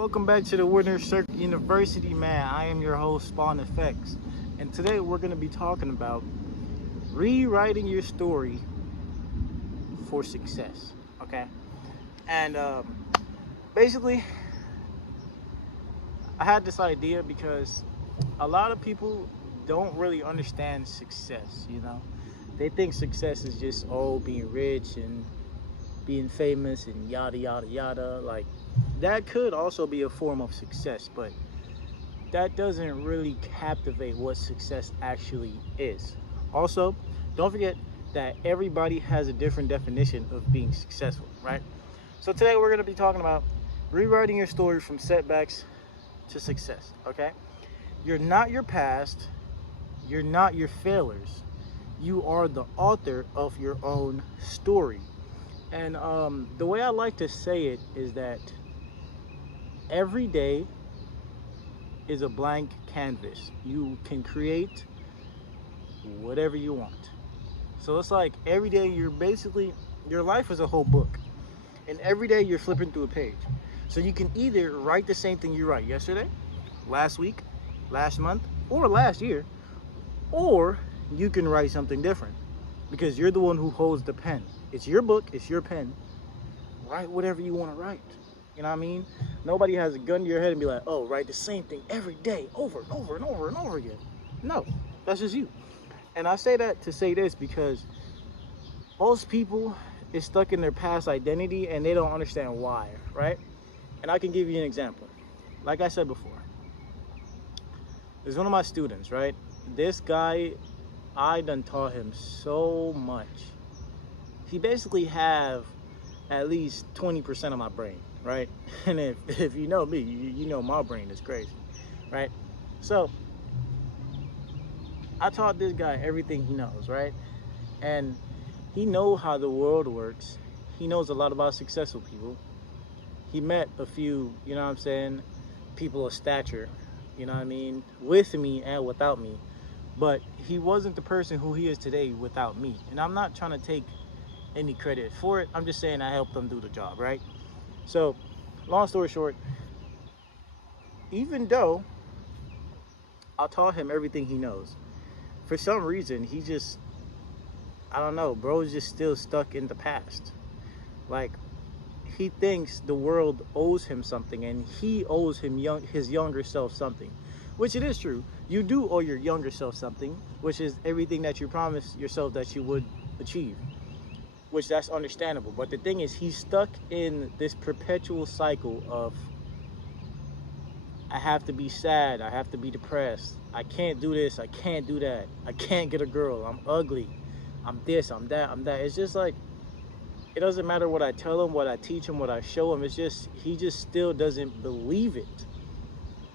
Welcome back to the Winner Circle University, man. I am your host, Spawn Effects, and today we're going to be talking about rewriting your story for success. Okay, and basically, I had this idea because a lot of people don't really understand success. They think success is just being rich and being famous and yada yada yada. Like that could also be a form of success, but that doesn't really captivate what success actually is. Also, don't forget that everybody has a different definition of being successful, right? So today we're going to be talking about rewriting your story from setbacks to success, okay? You're not your past, you're not your failures. You are the author of your own story. And the way I like to say it is that every day is a blank canvas. You can create whatever you want. So it's like every day your life is a whole book. And every day you're flipping through a page. So you can either write the same thing you write yesterday, last week, last month, or last year, or you can write something different because you're the one who holds the pen. It's your book, it's your pen. Write whatever you want to write. You know what I mean? Nobody has a gun to your head and be like, oh, write the same thing every day over and over and over and over again. No, that's just you. And I say that to say this because most people is stuck in their past identity and they don't understand why, right? And I can give you an example. Like I said before, there's one of my students, right? This guy, I done taught him so much. He basically have at least 20% of my brain, right? And if you know me, you know my brain is crazy, right? So I taught this guy everything he knows, right? And he knows how the world works. He knows a lot about successful people. He met a few, you know what I'm saying, people of stature, you know what I mean, with me and without me. But he wasn't the person who he is today without me. And I'm not trying to take any credit for it. I'm just saying I helped them do the job, right? So, long story short, even though I taught him everything he knows, for some reason he just, I don't know, bro's just still stuck in the past. Like he thinks the world owes him something and he owes his younger self something, which it is true. You do owe your younger self something, which is everything that you promised yourself that you would achieve, which that's understandable. But the thing is, he's stuck in this perpetual cycle of I have to be sad, I have to be depressed, I can't do this, I can't do that, I can't get a girl, I'm ugly, I'm this, I'm that, I'm that. It's just like, it doesn't matter what I tell him, what I teach him, what I show him. It's just, he just still doesn't believe it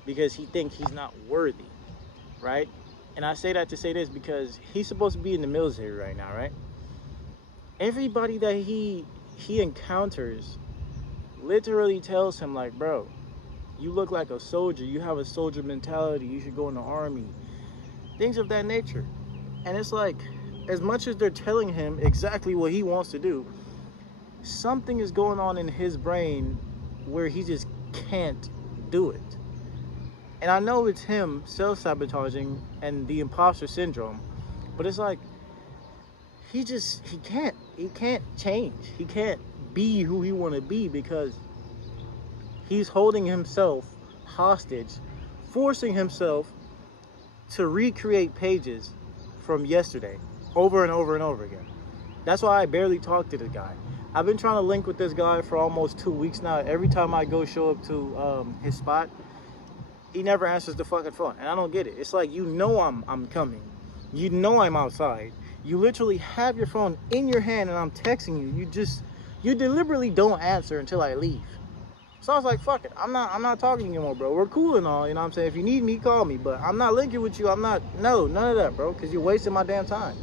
because he thinks he's not worthy, right? And I say that to say this because he's supposed to be in the military right now, right? Everybody that he encounters literally tells him like, bro, you look like a soldier, you have a soldier mentality, you should go in the army, things of that nature. And it's like, as much as they're telling him exactly what he wants to do, something is going on in his brain where he just can't do it. And I know it's him self-sabotaging and the imposter syndrome, but it's like he can't change. He can't be who he want to be because he's holding himself hostage, forcing himself to recreate pages from yesterday over and over and over again. That's why I barely talk to the guy. I've been trying to link with this guy for almost 2 weeks now. Every time I go show up to his spot, he never answers the fucking phone. And I don't get it. It's like, you know I'm coming. You know I'm outside. You literally have your phone in your hand and I'm texting you. You deliberately don't answer until I leave. So I was like, fuck it. I'm not talking to you anymore, bro. We're cool and all, you know what I'm saying? If you need me, call me. But I'm not linking with you. None of that, bro. Because you're wasting my damn time.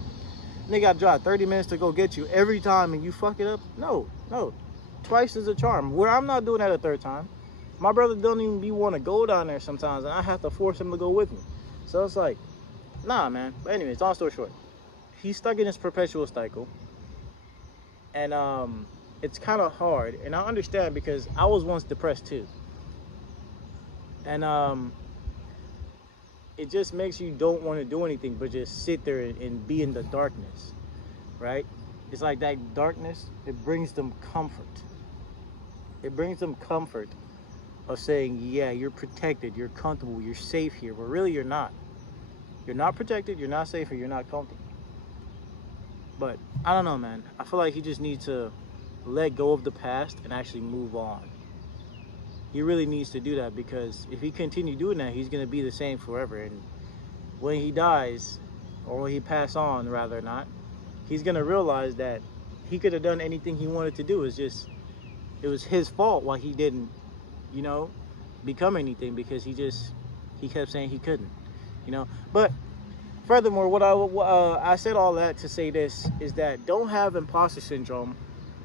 Nigga, I drive 30 minutes to go get you every time and you fuck it up? No. Twice is a charm. Where I'm not doing that a third time. My brother don't even be want to go down there sometimes and I have to force him to go with me. So it's like, nah, man. But anyways, long story short, he's stuck in this perpetual cycle. And it's kind of hard. And I understand because I was once depressed too. And it just makes you don't want to do anything but just sit there and be in the darkness, right? It's like that darkness, it brings them comfort. It brings them comfort of saying, yeah, you're protected, you're comfortable, you're safe here, but really you're not. You're not protected, you're not safe, or you're not comfortable. But I don't know, man. I feel like he just needs to let go of the past and actually move on. He really needs to do that, because if he continue doing that, he's gonna be the same forever. And when he dies, or when he pass on, rather not, he's gonna realize that he could have done anything he wanted to do. It's just it was his fault why he didn't, you know, become anything, because he kept saying he couldn't, you know. But furthermore, I said all that to say this is that don't have imposter syndrome,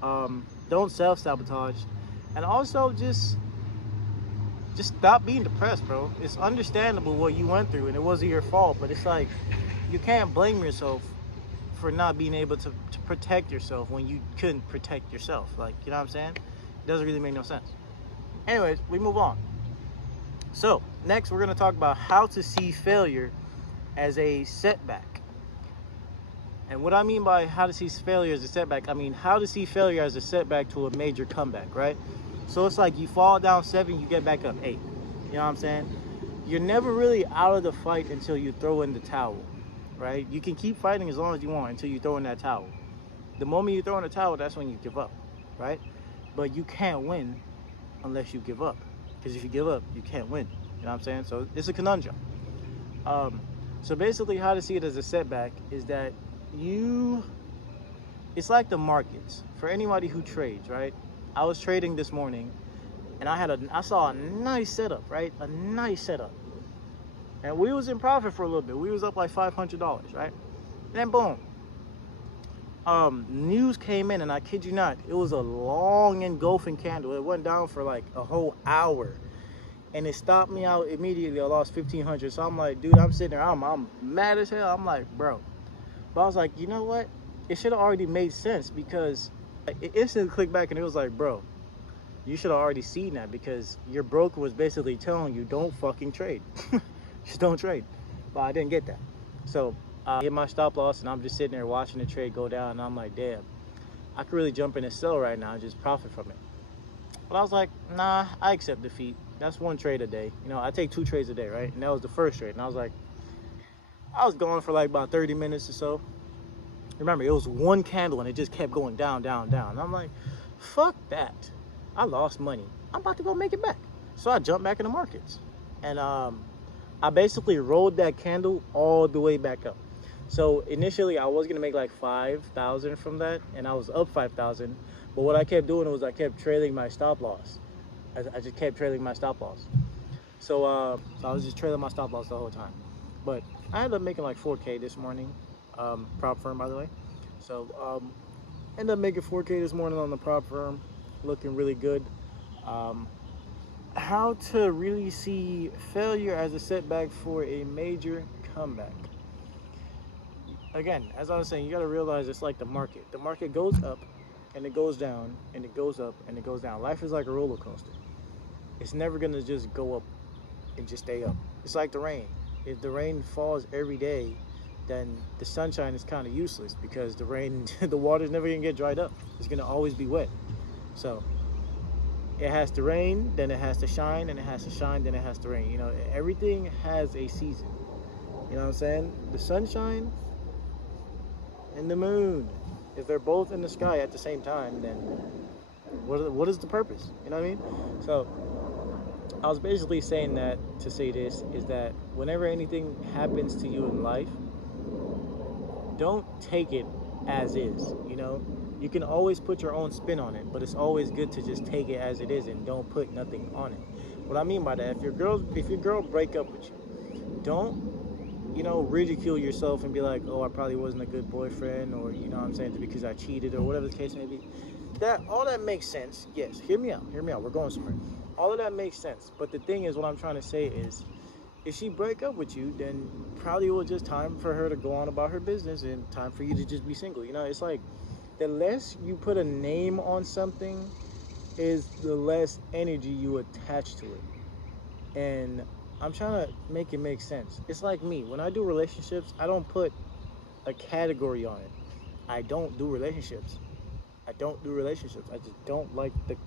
don't self sabotage, and also just stop being depressed, bro. It's understandable what you went through, and it wasn't your fault. But it's like you can't blame yourself for not being able to protect yourself when you couldn't protect yourself. Like, you know what I'm saying? It doesn't really make no sense. Anyways, we move on. So next, we're gonna talk about how to see failure as a setback. And what I mean by how to see failure as a setback, I mean how to see failure as a setback to a major comeback, right? So it's like you fall down 7, you get back up 8. You know what I'm saying? You're never really out of the fight until you throw in the towel, right? You can keep fighting as long as you want until you throw in that towel. The moment you throw in the towel, that's when you give up, right? But you can't win unless you give up. Because if you give up, you can't win. You know what I'm saying? So it's a conundrum. Um, so basically, how to see it as a setback is that you, it's like the markets. For anybody who trades, right? I was trading this morning, and I saw a nice setup, right? A nice setup. And we was in profit for a little bit. We was up like $500, right? And then boom, news came in, and I kid you not, it was a long engulfing candle. It went down for like a whole hour, and it stopped me out immediately. I lost 1,500. So I'm like, dude, I'm sitting there, I'm mad as hell. I'm like, bro. But I was like, you know what? It should have already made sense, because it instantly clicked back, and it was like, bro, you should have already seen that, because your broker was basically telling you, don't fucking trade. Just don't trade. But I didn't get that. So I hit my stop loss, and I'm just sitting there watching the trade go down, and I'm like, damn, I could really jump in and sell right now and just profit from it. But I was like, nah, I accept defeat. That's one trade a day. You know, I take 2 trades a day, right? And that was the first trade. And I was like, I was going for like about 30 minutes or so. Remember, it was one candle, and it just kept going down, down, down. And I'm like, fuck that. I lost money. I'm about to go make it back. So I jumped back in the markets. And I basically rolled that candle all the way back up. So initially I was gonna make like 5,000 from that, and I was up 5,000. But what I kept doing was I kept trailing my stop loss. I just kept trailing my stop loss. So I was just trailing my stop loss the whole time. But I ended up making like 4K this morning. Prop firm, by the way. So ended up making 4K this morning on the prop firm, looking really good. How to really see failure as a setback for a major comeback. Again, as I was saying, you got to realize it's like the market. The market goes up, and it goes down, and it goes up, and it goes down. Life is like a roller coaster. It's never gonna just go up and just stay up. It's like the rain. If the rain falls every day, then the sunshine is kind of useless, because the rain, the water's never gonna get dried up. It's gonna always be wet. So it has to rain, then it has to shine, and it has to shine, then it has to rain. You know, everything has a season. You know what I'm saying? The sunshine and the moon, if they're both in the sky at the same time, then what is the purpose? You know what I mean? So I was basically saying that to say this is that whenever anything happens to you in life, don't take it as is. You know, you can always put your own spin on it, but it's always good to just take it as it is and don't put nothing on it. What I mean by that, if your girl break up with you, don't, you know, ridicule yourself and be like, oh, I probably wasn't a good boyfriend, or, you know what I'm saying, because I cheated, or whatever the case may be. That, all that makes sense. Yes, hear me out, we're going somewhere. All of that makes sense. But the thing is, what I'm trying to say is, if she break up with you, then probably it was just time for her to go on about her business, and time for you to just be single. You know, it's like, the less you put a name on something is the less energy you attach to it. And I'm trying to make it make sense. It's like me. When I do relationships, I don't put a category on it. I don't do relationships. I don't do relationships. I just don't like the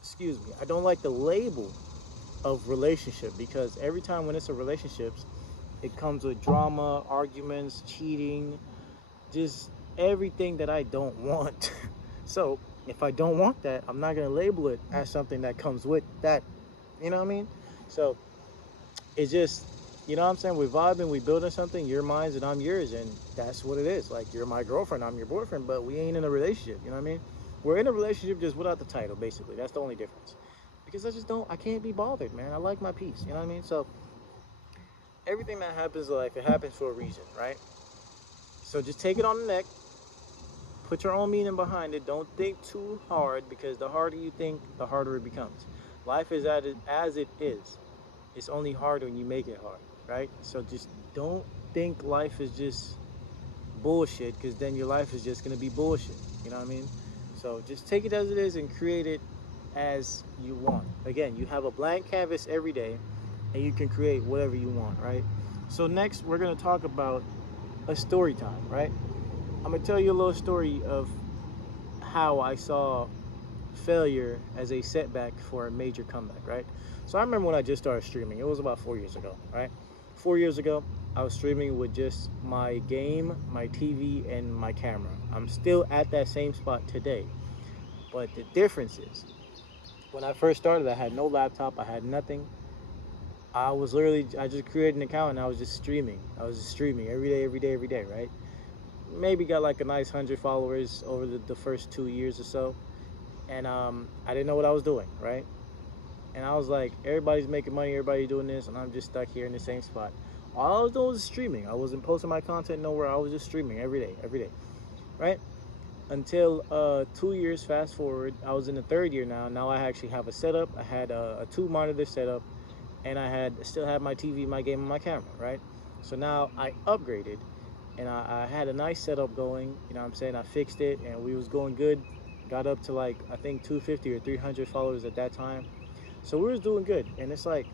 excuse me. I don't like the label of relationship because every time when it's a relationships, it comes with drama, arguments, cheating, just everything that I don't want. So if I don't want that, I'm not gonna label it as something that comes with that. You know what I mean? So it's just, you know what I'm saying? We're vibing, we building something. You're mine and I'm yours, and that's what it is. Like you're my girlfriend, I'm your boyfriend, but we ain't in a relationship. You know what I mean? We're in a relationship just without the title, basically. That's the only difference. Because I can't be bothered, man. I like my peace. You know what I mean? So everything that happens in life, it happens for a reason, right? So just take it on the neck. Put your own meaning behind it. Don't think too hard because the harder you think, the harder it becomes. Life is as it is. It's only hard when you make it hard, right? So just don't think life is just bullshit because then your life is just going to be bullshit. You know what I mean? So just take it as it is and create it as you want. Again, you have a blank canvas every day and you can create whatever you want, right? So next, we're going to talk about a story time, right? I'm going to tell you a little story of how I saw failure as a setback for a major comeback, right? So I remember when I just started streaming. It was about 4 years ago, right? 4 years ago, I was streaming with just my game, my TV, and my camera. I'm still at that same spot today. But the difference is, when I first started, I had no laptop, I had nothing. I just created an account and I was just streaming. I was just streaming every day, every day, every day, right? Maybe got like a nice 100 followers over the first 2 years or so. And I didn't know what I was doing, right? And I was like, everybody's making money, everybody's doing this, and I'm just stuck here in the same spot. All I was doing was streaming. I wasn't posting my content nowhere. I was just streaming every day, right? Until 2 years fast forward, I was in the third year now. Now I actually have a setup. I had a two monitor setup, and I had still had my TV, my game, and my camera, right? So now I upgraded, and I had a nice setup going. You know what I'm saying? I fixed it, and we was going good. Got up to like I think 250 or 300 followers at that time. So we was doing good, and it's like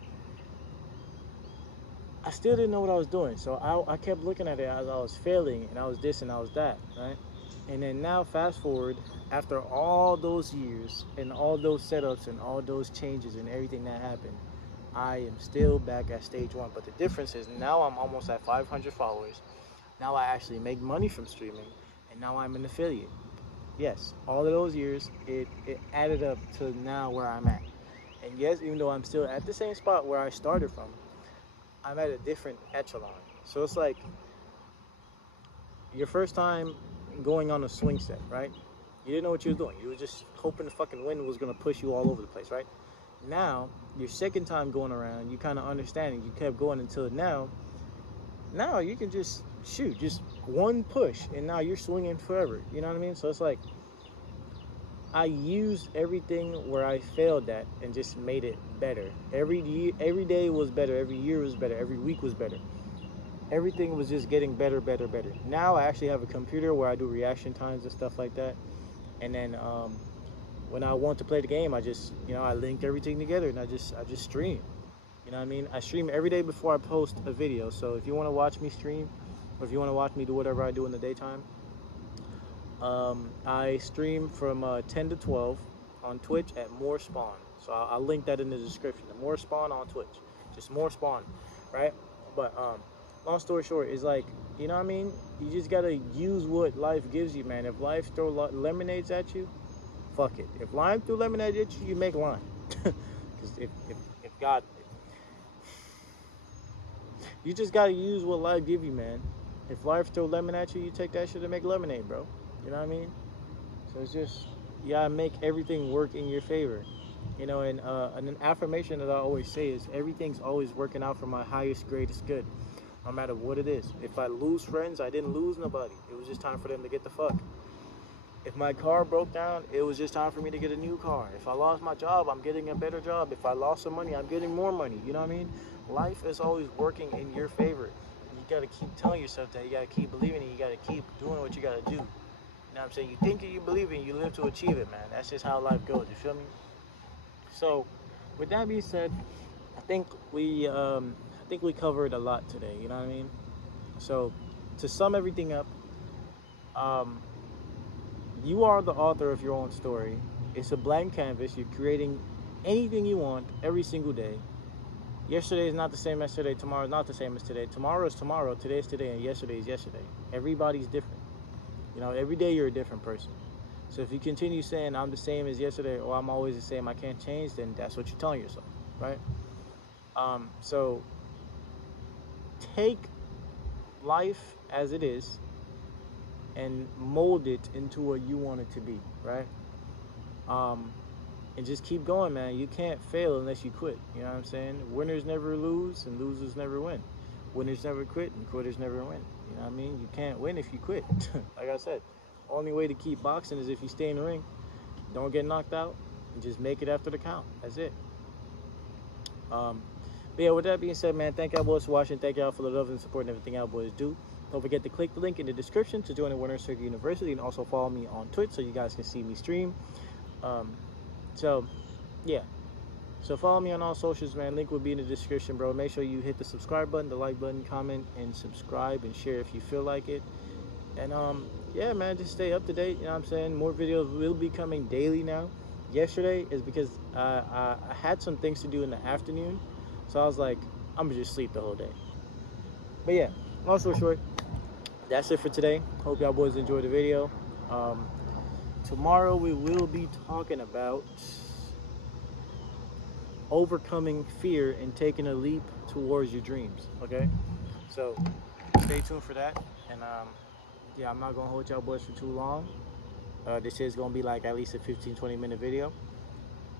I still didn't know what I was doing. So I kept looking at it as I was failing, and I was this and I was that, right? And then now fast forward, after all those years and all those setups and all those changes and everything that happened, I am still back at stage one. But the difference is now I'm almost at 500 followers. Now I actually make money from streaming, and now I'm an affiliate. Yes, all of those years, it added up to now where I'm at. And yes, even though I'm still at the same spot where I started from, I'm at a different echelon. So it's like your first time going on a swing set, right? You didn't know what you were doing. You were just hoping the fucking wind was gonna push you all over the place, right? Now, your second time going around, you kind of understand it. You kept going until now. Now you can just shoot, just one push, and now you're swinging forever. You know what I mean? So it's like I used everything where I failed at and just made it better. Every day was better. Every year was better. Every week was better. Everything was just getting better, better, better. Now I actually have a computer where I do reaction times and stuff like that. And then when I want to play the game, I just I link everything together and I just stream. You know what I mean? I stream every day before I post a video. So if you want to watch me stream, or if you want to watch me do whatever I do in the daytime, I stream from 10 to 12 on Twitch at More Spawn. So I'll link that in the description. The More Spawn on Twitch. Just More Spawn, right? But long story short, is like, you know what I mean? You just got to use what life gives you, man. If life throw lemonades at you, fuck it. If lime threw lemonade at you, you make lime. Because if God, you just got to use what life give you, man. If life throw lemon at you, you take that shit and make lemonade, bro. You know what I mean? So it's just you gotta make everything work in your favor, and an affirmation that I always say is everything's always working out for my highest, greatest good, no matter what it is. If I lose friends, I didn't lose nobody. It was just time for them to get the fuck. If my car broke down, it was just time for me to get a new car. If I lost my job, I'm getting a better job. If I lost some money, I'm getting more money. You know what I mean? Life is always working in your favor. You gotta keep telling yourself that. You gotta keep believing it. You gotta keep doing what you gotta do. You know what I'm saying? You think it, you believe it, you live to achieve it, man. That's just how life goes. You feel me? So, with that being said, I think we covered a lot today. You know what I mean? So to sum everything up, um, you are the author of your own story. It's a blank canvas. You're creating anything you want every single day. Yesterday is not the same as today. Tomorrow is not the same as today. Tomorrow is tomorrow. Today is today, and yesterday is yesterday. Everybody's different. You know, every day you're a different person. So if you continue saying I'm the same as yesterday or I'm always the same, I can't change, then that's what you're telling yourself, right? So take life as it is and mold it into what you want it to be, right? Um, and just keep going, man. You can't fail unless you quit. You know what I'm saying? Winners never lose and losers never win. Winners never quit and quitters never win. You know what I mean? You can't win if you quit. Like I said, only way to keep boxing is if you stay in the ring, don't get knocked out, and just make it after the count. That's it. Um, but yeah, with that being said, man, thank y'all boys for watching. Thank y'all for the love and support and everything y'all boys do. Don't forget to click the link in the description to join the Winner Circuit University, and also follow me on Twitch so you guys can see me stream. Um, so yeah, so follow me on all socials, man. Link will be in the description, bro. Make sure you hit the subscribe button, the like button, comment, and subscribe and share if you feel like it. And yeah, man, just stay up to date. You know what I'm saying? More videos will be coming daily now. Yesterday is because I had some things to do in the afternoon, so I was like, I'm gonna just sleep the whole day. But yeah, long story short, that's it for today. Hope y'all boys enjoyed the video. Um, Tomorrow we will be talking about overcoming fear and taking a leap towards your dreams. Okay, so stay tuned for that. And yeah, I'm not gonna hold y'all boys for too long. This is gonna be like at least a 15-20 minute video,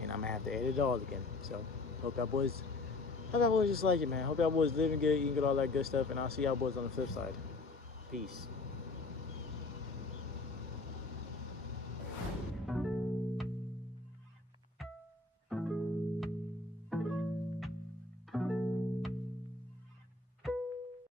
and I'm gonna have to edit it all again. So hope y'all boys just like it, man. Hope y'all boys living good, eating good, all that good stuff, and I'll see y'all boys on the flip side. Peace.